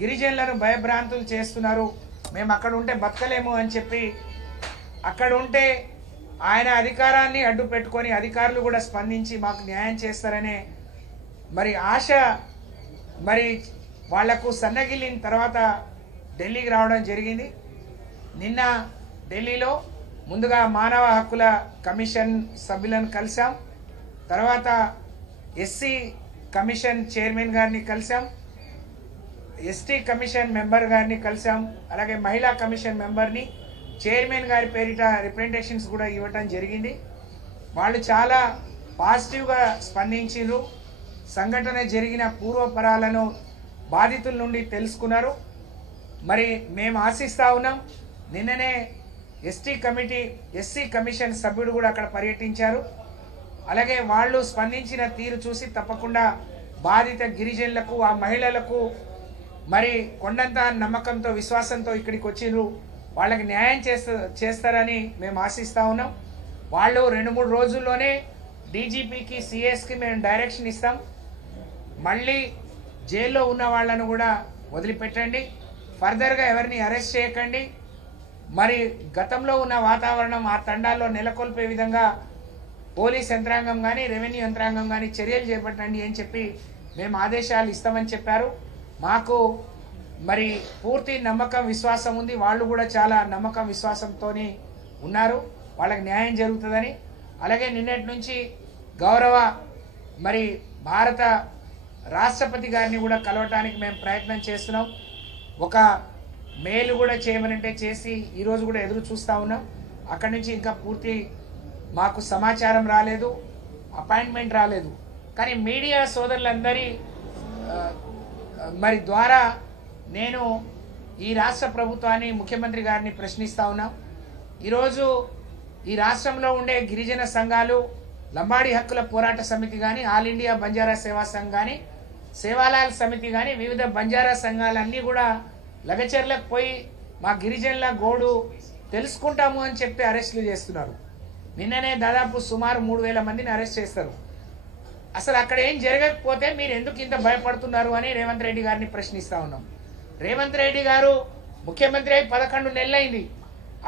గిరిజనులను భయభ్రాంతులు చేస్తున్నారు, మేము అక్కడ ఉంటే బతకలేము అని చెప్పి అక్కడ ఉంటే ఆయన అధికారాన్ని అడ్డు పెట్టుకొని అధికారులు కూడా స్పందించి మాకు న్యాయం చేస్తారనే మరి ఆశ మరి వాళ్లకు సన్నగిల్లిన తర్వాత ఢిల్లీకి రావడం జరిగింది. నిన్న ఢిల్లీలో ముందుగా మానవ హక్కుల కమిషన్ సభ్యులను కలిసాం, తర్వాత ఎస్సీ కమిషన్ చైర్మన్ గారిని కలిసాం, ఎస్టీ కమిషన్ మెంబర్ గారిని కలిసాం, అలాగే మహిళా కమిషన్ మెంబర్ని చైర్మన్ గారి పేరిట రిప్రజెంటేషన్స్ కూడా ఇవ్వటం జరిగింది. వాళ్ళు చాలా పాజిటివ్గా స్పందించారు, సంఘటన జరిగిన పూర్వపరాలను బాధితుల నుండి తెలుసుకున్నారు. మరి మేము ఆశిస్తూ ఉన్నాం. నిన్ననే ఎస్సీ కమిషన్ సభ్యుడు కూడా అక్కడ పర్యటించారు. అలాగే వాళ్ళు స్పందించిన తీరు చూసి తప్పకుండా బాధిత గిరిజనులకు ఆ మహిళలకు మరి కొండంత నమ్మకంతో విశ్వాసంతో ఇక్కడికి వచ్చిండ్రు, వాళ్ళకి న్యాయం చేస్తారని మేము ఆశిస్తూ ఉన్నాం. వాళ్ళు 2-3 రోజుల్లోనే డీజీపీకి సిఎస్కి మేము డైరెక్షన్ ఇస్తాం, మళ్ళీ జైల్లో ఉన్న వాళ్ళను కూడా వదిలిపెట్టండి, ఫర్దర్గా ఎవరిని అరెస్ట్ చేయకండి, మరి గతంలో ఉన్న వాతావరణం ఆ తండాల్లో నెలకొల్పే విధంగా పోలీస్ యంత్రాంగం కానీ రెవెన్యూ యంత్రాంగం కానీ చర్యలు చేపట్టండి అని చెప్పి మేము ఆదేశాలు ఇస్తామని చెప్పారు. మాకు మరి పూర్తి నమ్మకం విశ్వాసం ఉంది, వాళ్ళు కూడా చాలా నమ్మకం విశ్వాసంతో ఉన్నారు, వాళ్ళకి న్యాయం జరుగుతుందని. అలాగే నిన్నటి నుంచి గౌరవ మరి భారత రాష్ట్రపతి గారిని కూడా కలవటానికి మేము ప్రయత్నం చేస్తున్నాం. ఒక మెయిల్ కూడా చేయమనంటే చేసి ఈరోజు కూడా ఎదురు చూస్తూ ఉన్నాం. అక్కడి నుంచి ఇంకా పూర్తి మాకు సమాచారం రాలేదు, అపాయింట్మెంట్ రాలేదు. కానీ మీడియా సోదరులందరి మరి ద్వారా నేను ఈ రాష్ట్ర ప్రభుత్వాన్ని ముఖ్యమంత్రి గారిని ప్రశ్నిస్తూ ఉన్నాం. ఈరోజు ఈ రాష్ట్రంలో ఉండే గిరిజన సంఘాలు, లంబాడి హక్కుల పోరాట సమితి కానీ, ఆల్ ఇండియా బంజారా సేవా సంఘ్ కానీ, సేవాలాల్ సమితి కానీ, వివిధ బంజారా సంఘాలన్నీ కూడా లగచర్లకు పోయి మా గిరిజనుల గోడు తెలుసుకుంటాము అని చెప్పి అరెస్టులు చేస్తున్నారు. నిన్ననే దాదాపు సుమారు 3000 మందిని అరెస్ట్ చేస్తారు. అసలు అక్కడ ఏం జరగకపోతే మీరు ఎందుకు ఇంత భయపడుతున్నారు అని రేవంత్ రెడ్డి గారిని ప్రశ్నిస్తూ ఉన్నాం. రేవంత్ రెడ్డి గారు ముఖ్యమంత్రి అయి 11 నెలలైంది.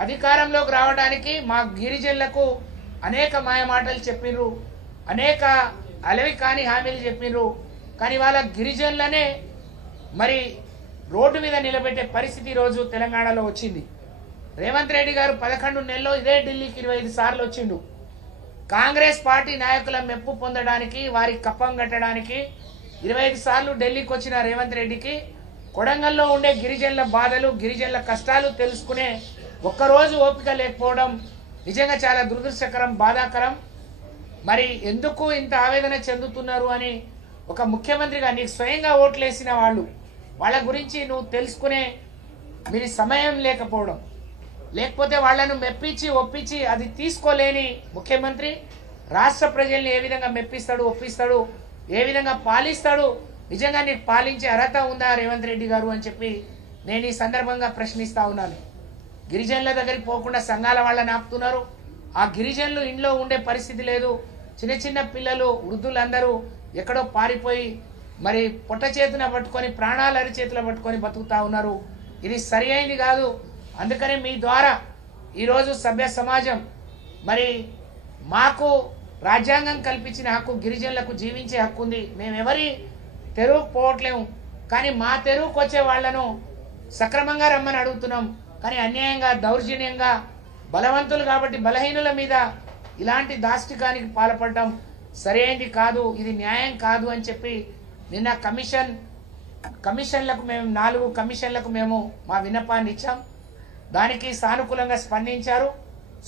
అధికారంలోకి రావడానికి మా గిరిజనులకు అనేక మాయమాటలు చెప్పిర్రు, అనేక అలవి కాని హామీలు చెప్పిర్రు. కానీ వాళ్ళ గిరిజనులనే మరి రోడ్డు మీద నిలబెట్టే పరిస్థితి రోజు తెలంగాణలో వచ్చింది. రేవంత్ రెడ్డి గారు 11 నెలల్లో ఇదే ఢిల్లీకి 25 సార్లు వచ్చిండు. కాంగ్రెస్ పార్టీ నాయకుల మెప్పు పొందడానికి, వారి కప్పం కట్టడానికి 25 సార్లు ఢిల్లీకి వచ్చిన రేవంత్ రెడ్డికి కొడంగల్లో ఉండే గిరిజనుల బాధలు, గిరిజనుల కష్టాలు తెలుసుకునే ఒక్కరోజు ఓపిక లేకపోవడం నిజంగా చాలా దురదృష్టకరం, బాధాకరం. మరి ఎందుకు ఇంత ఆవేదన చెందుతున్నారు అని ఒక ముఖ్యమంత్రిగా నీకు స్వయంగా ఓట్లేసిన వాళ్ళు, వాళ్ళ గురించి నువ్వు తెలుసుకునే మీరు సమయం లేకపోవడం, లేకపోతే వాళ్లను మెప్పించి ఒప్పించి అది తీసుకోలేని ముఖ్యమంత్రి రాష్ట్ర ప్రజల్ని ఏ విధంగా మెప్పిస్తాడు, ఒప్పిస్తాడు, ఏ విధంగా పాలిస్తాడు? నిజంగా నీకు పాలించే అర్హత ఉందా రేవంత్ రెడ్డి గారు అని చెప్పి నేను ఈ సందర్భంగా ప్రశ్నిస్తా ఉన్నాను. గిరిజనుల దగ్గరికి పోకుండా సంఘాల వాళ్ళని ఆపుతున్నారు. ఆ గిరిజనులు ఇంట్లో ఉండే పరిస్థితి లేదు. చిన్న చిన్న పిల్లలు, వృద్ధులందరూ ఎక్కడో పారిపోయి మరి పొట్ట చేతున పట్టుకొని, ప్రాణాలు అరిచేతులు పట్టుకొని బతుకుతా ఉన్నారు. ఇది సరి అయింది కాదు. అందుకనే మీ ద్వారా ఈరోజు సభ్య సమాజం మరి మాకు రాజ్యాంగం కల్పించిన హక్కు, గిరిజనులకు జీవించే హక్కు ఉంది. మేము ఎవరి తెరువుకు పోవట్లేము, కానీ మా తెరువుకు వచ్చే వాళ్లను సక్రమంగా రమ్మని అడుగుతున్నాం. కానీ అన్యాయంగా, దౌర్జన్యంగా, బలవంతులు కాబట్టి బలహీనుల మీద ఇలాంటి దాష్టికానికి పాల్పడడం సరైనది కాదు, ఇది న్యాయం కాదు అని చెప్పి నిన్న కమిషన్లకు మేము 4 కమిషన్లకు మేము మా విన్నపాన్ని ఇచ్చాం. దానికి సానుకూలంగా స్పందించారు.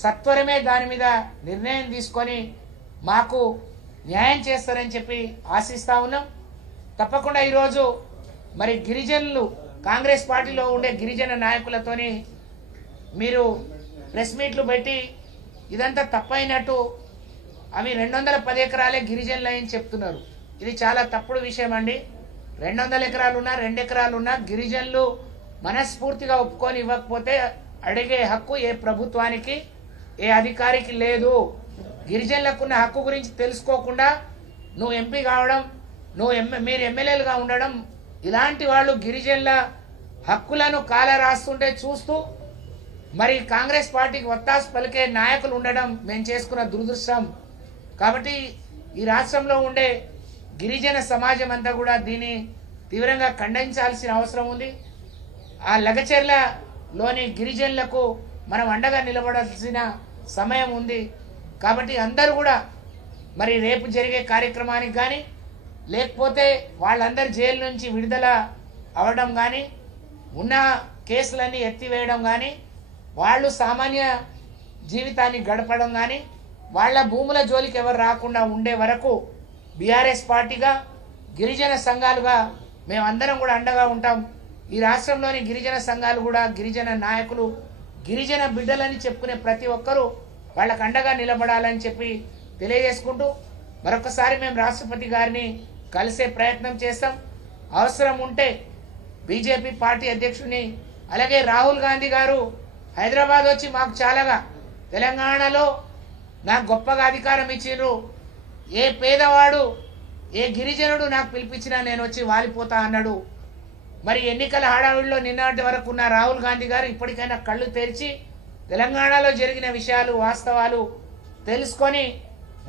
సత్వరమే దాని మీద నిర్ణయం తీసుకొని మాకు న్యాయం చేస్తారని చెప్పి ఆశిస్తా ఉన్నాం. తప్పకుండా ఈరోజు మరి గిరిజనులు, కాంగ్రెస్ పార్టీలో ఉండే గిరిజన నాయకులతోని మీరు ప్రెస్ మీట్లు పెట్టి ఇదంతా తప్పైనట్టు, అవి 210 ఎకరాలే గిరిజనులు అని చెప్తున్నారు. ఇది చాలా తప్పుడు విషయం అండి. 200 ఎకరాలున్నా, 2 ఎకరాలున్నా గిరిజనులు మనస్ఫూర్తిగా ఒప్పుకొని ఇవ్వకపోతే అడిగే హక్కు ఏ ప్రభుత్వానికి, ఏ అధికారికి లేదు. గిరిజనులకున్న హక్కు గురించి తెలుసుకోకుండా నువ్వు ఎంపీ కావడం, మీరు ఎమ్మెల్యేలుగా ఉండడం ఇలాంటి వాళ్ళు గిరిజనుల హక్కులను కాలరాస్తుంటే చూస్తూ మరి కాంగ్రెస్ పార్టీకి ఒత్తాసు పలికే నాయకులు ఉండడం మేము చేసుకున్న దురదృష్టం. కాబట్టి ఈ రాష్ట్రంలో ఉండే గిరిజన సమాజం అంతా కూడా దీన్ని తీవ్రంగా ఖండించాల్సిన అవసరం ఉంది. ఆ లగచెర్లలోని గిరిజనులకు మనం అండగా నిలబడాల్సిన సమయం ఉంది. కాబట్టి అందరూ కూడా మరి రేపు జరిగే కార్యక్రమానికి కానీ లేకపోతే వాళ్ళందరూ జైలు నుంచి విడుదల అవడం కానీ ఉన్న కేసులన్నీ ఎత్తివేయడం కానీ వాళ్ళు సామాన్య జీవితాన్ని గడపడం కానీ వాళ్ళ భూముల జోలికి ఎవరు రాకుండా ఉండే వరకు బీఆర్ఎస్ పార్టీగా గిరిజన సంఘాలుగా మేమందరం కూడా అండగా ఉంటాం. ఈ రాష్ట్రంలోని గిరిజన సంఘాలు కూడా గిరిజన నాయకులు గిరిజన బిడ్డలని చెప్పుకునే ప్రతి ఒక్కరూ వాళ్ళకు అండగా నిలబడాలని చెప్పి తెలియజేసుకుంటూ మరొకసారి మేము రాష్ట్రపతి గారిని కలిసే ప్రయత్నం చేస్తాం. అవసరం ఉంటే బీజేపీ పార్టీ అధ్యక్షుడిని అలాగే రాహుల్ గాంధీ గారు హైదరాబాద్ వచ్చి మాకు చాలాగా తెలంగాణలో నాకు గొప్పగా అధికారం ఇచ్చిండ్రు, ఏ పేదవాడు ఏ గిరిజనుడు నాకు పిలిపించినా నేను వచ్చి వాలిపోతా అన్నాడు. మరి ఎన్నికల హడావిడిలో నిన్నటి వరకు ఉన్న రాహుల్ గాంధీ గారు ఇప్పటికైనా కళ్ళు తెరిచి తెలంగాణలో జరిగిన విషయాలు వాస్తవాలు తెలుసుకొని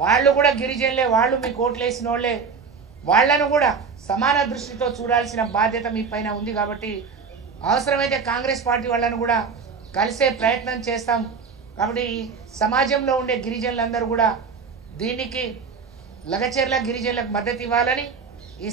వాళ్ళు కూడా గిరిజనులే, వాళ్ళు మీకు ఓట్లేసిన వాళ్ళే, వాళ్లను కూడా సమాన దృష్టితో చూడాల్సిన బాధ్యత మీ పైన ఉంది. కాబట్టి అవసరమైతే కాంగ్రెస్ పార్టీ వాళ్ళను కూడా కలిసే ప్రయత్నం చేస్తాం. కాబట్టి సమాజంలో ఉండే గిరిజనులందరూ కూడా దీనికి లగచెర్ల గిరిజనులకు మద్దతు ఇవ్వాలని ఈ